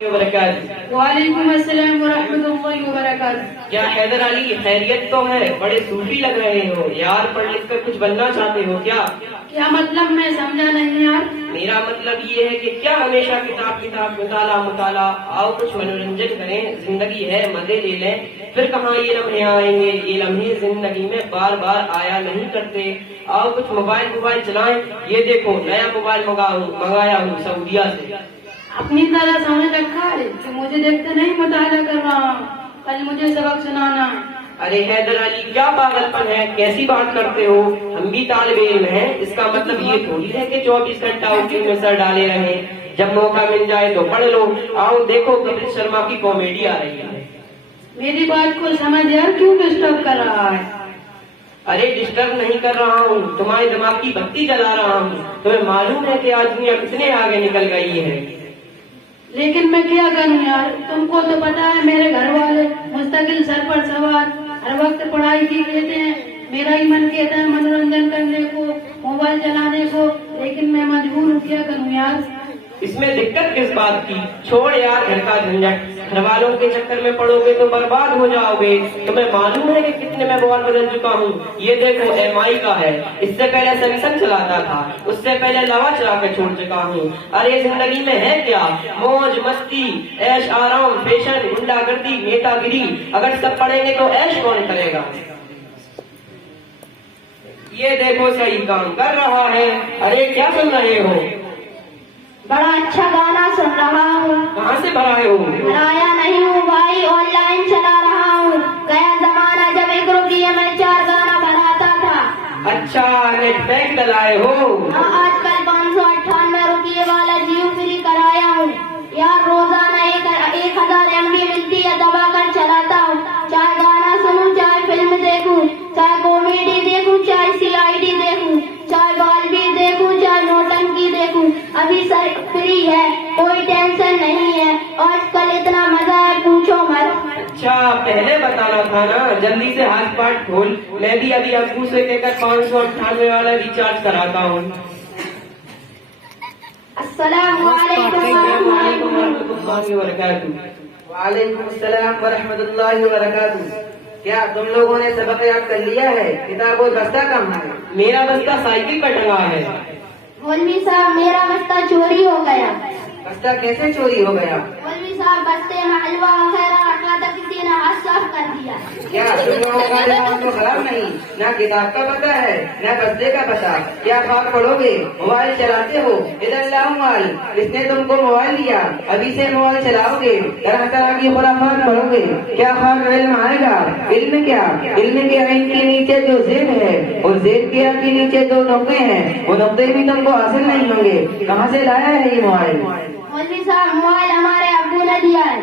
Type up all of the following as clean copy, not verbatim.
وعلیکم السلام ورحمۃ اللہ وبرکاتہ۔ کیا حیدر علی خیریت تو ہے؟ بڑے صوفی لگ رہے ہو یار، پڑھ لکھ کر کچھ بننا چاہتے ہو کیا؟ کیا مطلب؟ میں سمجھا نہیں یار۔ میرا مطلب یہ ہے کہ کیا ہمیشہ کتاب مطالعہ آؤ کچھ منورنجن کریں، زندگی ہے مزے لے لیں، پھر کہاں یہ لمحے آئیں گے، یہ لمحے زندگی میں بار بار آیا نہیں کرتے۔ آؤ کچھ موبائل چلائیں، یہ دیکھو نیا موبائل منگایا ہوں سعودیہ سے۔ اپنی طرح سمجھ رکھا ہے کہ مجھے دیکھتے نہیں مطالعہ کر رہا ہوں، کل مجھے سبق سنانا۔ ارے حیدر علی کیا پاگل پن ہے، کیسی بات کرتے ہو؟ ہم بھی طالب علم ہیں، اس کا مطلب یہ تھوڑی ہے کہ 24 گھنٹہ اٹھے میں سر ڈالے رہیں، جب موقع مل جائے تو پڑھ لو۔ آؤ دیکھو کپل شرما کی کامیڈی آ رہی ہے۔ میری بات کو سمجھ یار، کیوں ڈسٹرب کر رہا ہے؟ ارے ڈسٹرب نہیں کر رہا ہوں، تمہارے دماغ کی بتی جلا رہا ہوں۔ تمہیں معلوم ہے کہ آج دنیا کتنے آگے نکل گئی ہے؟ لیکن میں کیا کروں یار، تم کو تو پتا ہے میرے گھر والے مستقل سر پر سوار ہر وقت پڑھائی کی کہتے ہیں، میرا ہی من کہتا ہے منورنجن کرنے کو، موبائل چلانے کو، لیکن میں مجبور ہوں، کیا کروں یار؟ اس میں دقت کس بات کی؟ چھوڑ یار گھر کا جھنجٹ، گھر والوں کے چکر میں پڑو گے تو برباد ہو جاؤ گے۔ تمہیں معلوم ہے کہ کتنے میں موبائل بدل چکا ہوں؟ یہ دیکھو ایم آئی کا ہے، اس سے پہلے سیمسنگ چلاتا تھا، اس سے پہلے لاوا چلا کے چھوڑ چکا ہوں۔ ارے زندگی میں ہے کیا؟ موج مستی، عیش آرام، فیشن، گنڈا گردی، نیتا گری، اگر سب پڑھیں گے تو عیش کون کرے گا؟ یہ دیکھو صحیح کام کر رہا ہے۔ ارے کیا سن رہے ہو؟ بڑا اچھا گانا سن رہا ہوں۔ کہاں سے بھرائے ہو؟ بنایا نہیں ہوں بھائی، آن لائن چلا رہا ہوں۔ گیا زمانہ جب 1 روپیے میں 4 گانا بناتا تھا۔ اچھا نیٹ پیک ڈلائے ہو؟ آج کل 598 روپیے والا جیو فری کرایا ہوں یار، روزانہ 1000 MB ملتی ہے، دبا کر چلاتا ہوں۔ چاہے گانا سنوں، چاہے فلم دیکھوں، چاہے کامیڈی دیکھوں، چاہے CID دیکھوں، چاہے بالبی دیکھوں، چاہے نوٹنکی دیکھوں، ابھی سر فری ہے، کوئی ٹینشن نہیں ہے۔ آج کل اتنا مزہ ہے پوچھو مت۔ اچھا پہلے بتانا تھا نا، جلدی سے ہاتھ پاٹ کھول، میں بھی ابھی ابو سے کہہ کر 598 والا ریچارج کراتا ہوں۔ السلام علیکم ورحمۃ اللہ وبرکاتہ۔ وعلیکم السلام ورحمۃ اللہ وبرکاتہ۔ کیا تم لوگوں نے سبق یاد کر لیا ہے؟ کتاب و بستہ کہاں ہے؟ میرا بستہ سائیکل پر ٹنگا ہے۔ مولوی صاحب میرا بستہ چوری ہو گیا۔ بستہ کیسے چوری ہو گیا؟ مولوی صاحب بستے میں حلوہ وغیرہ رکھا تھا، کسی نے ہاتھ صاف کر دیا۔ کیا تم لوگوں کا دماغ تو خراب نہیں؟ نہ کتاب کا پتہ ہے نہ بستے کا پتہ، کیا خاک پڑھو گے؟ موبائل چلاتے ہو؟ ادھر لاؤ موبائل، اس نے تم کو موبائل دیا، ابھی سے موبائل چلاؤ گے، طرح طرح کی خرافات پڑھو گے، کیا خاک علم آئے گا؟ علم کیا؟ علم کے عین کے نیچے جو زیب ہے، اور زیب کے کے نیچے 2 نقطے ہیں، وہ نقطے بھی تم کو حاصل نہیں ہوں گے۔ کہاں سے لایا ہے یہ موبائل؟ مولوی صاحب موبائل ہمارے ابو نے دیا ہے۔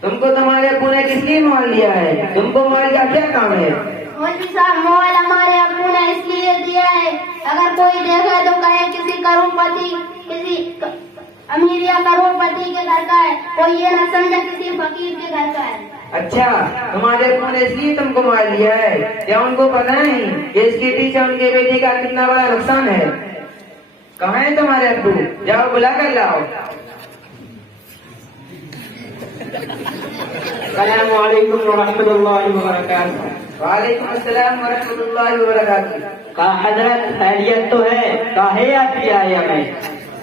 تم کو تمہارے ابو نے کس لیے موبائل دیا ہے؟ تم کو موبائل کا کیا کام ہے؟ مولوی صاحب موبائل ہمارے ابو نے اس لیے دیا ہے، اگر کوئی دیکھے تو کہے کسی کروڑپتی، کسی امیر یا کروڑپتی کے گھر کا ہے، کوئی یہ نہ سمجھے کسی فقیر کے گھر کا ہے۔ اچھا تمہارے ابو نے اس لیے تم کو موبائل دیا ہے، کیا ان کو پتہ نہیں کہ اس کے پیچھے ان کے بیٹے کا کتنا بڑا نقصان ہے؟ کہاں ہے تمہارے ابو؟ جاؤ بلا کر لاؤ۔ السلام علیکم ورحمۃ اللہ وبرکاتہ۔ وعلیکم السلام ورحمۃ اللہ وبرکاتہ۔ کہا حضرت خیریت تو ہے، کاہے یاد کیا ہے ہمیں؟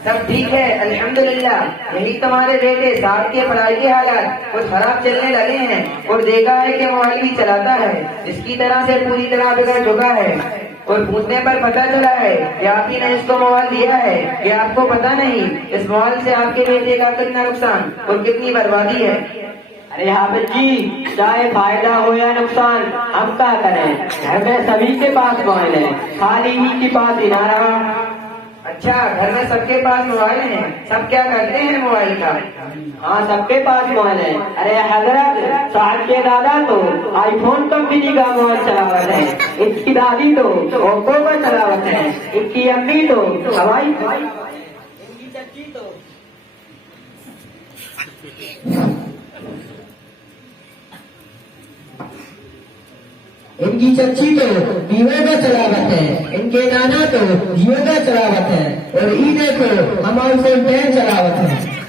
سب ٹھیک ہے الحمدللہ، یہی تمہارے بیٹے صاحب کے پڑھائی کے حالات کچھ خراب چلنے لگے ہیں، اور دیکھا ہے کہ موبائل بھی چلاتا ہے، اس کی طرح سے پوری طرح بگڑ چکا ہے، اور پوچھنے پر پتہ چلا ہے کہ آپ ہی نے اس کو موبائل دیا ہے، کہ آپ کو پتہ نہیں اس موبائل سے آپ کے بیٹے کا کتنا نقصان اور کتنی بربادی ہے۔ ارے حافظ جی، چاہے فائدہ ہو یا نقصان ہم کیا کریں، گھر میں سبھی کے پاس موبائل ہے، خالی ہی کے پاس ہی نہ رہا۔ اچھا گھر میں سب کے پاس موبائل ہیں، سب کیا کرتے ہیں موبائل کا؟ ہاں سب کے پاس موبائل ہے۔ ارے حضرت صاحب کے دادا تو آئی فون کمپنی کا موبائل چلاوت ہے، اس کی دادی تو اوپو کا چلاوت ہے، اس کی امی تو ہوائی ان کی چچی تو ویوو کا چلاوت ہے، ان کے نانا تو جیو کا چلاوت ہے، اور ای دیکھو ہمارے سے پین چلاوت ہے۔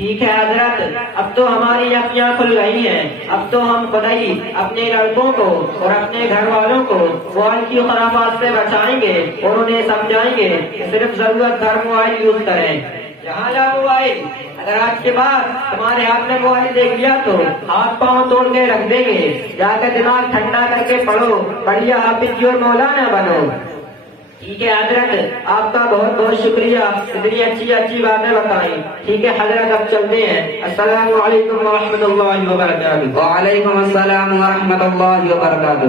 ٹھیک ہے حضرت، اب تو ہماری اپنیاں کھل گئی ہیں، اب تو ہم خدائی اپنے لڑکوں کو اور اپنے گھر والوں کو موبائل کی خرافات سے بچائیں گے اور انہیں سمجھائیں گے کہ صرف ضرورت بھر موبائل یوز کریں۔ جہاں جا موبائل، اگر آج کے بعد تمہارے ہاتھ میں موبائل دیکھ لیا تو ہاتھ پاؤں توڑ کے رکھ دیں گے، جا کے دماغ ٹھنڈا کر کے پڑھو، بڑھیا حافظ کی اور مولانا بنو۔ ٹھیک ہے حضرت، آپ کا بہت بہت شکریہ، اتنی اچھی باتیں بتائیں۔ ٹھیک ہے حضرت، اب چلتے ہیں۔ السلام علیکم ورحمۃ اللہ وبرکاتہ۔ وعلیکم السلام ورحمۃ اللہ وبرکاتہ۔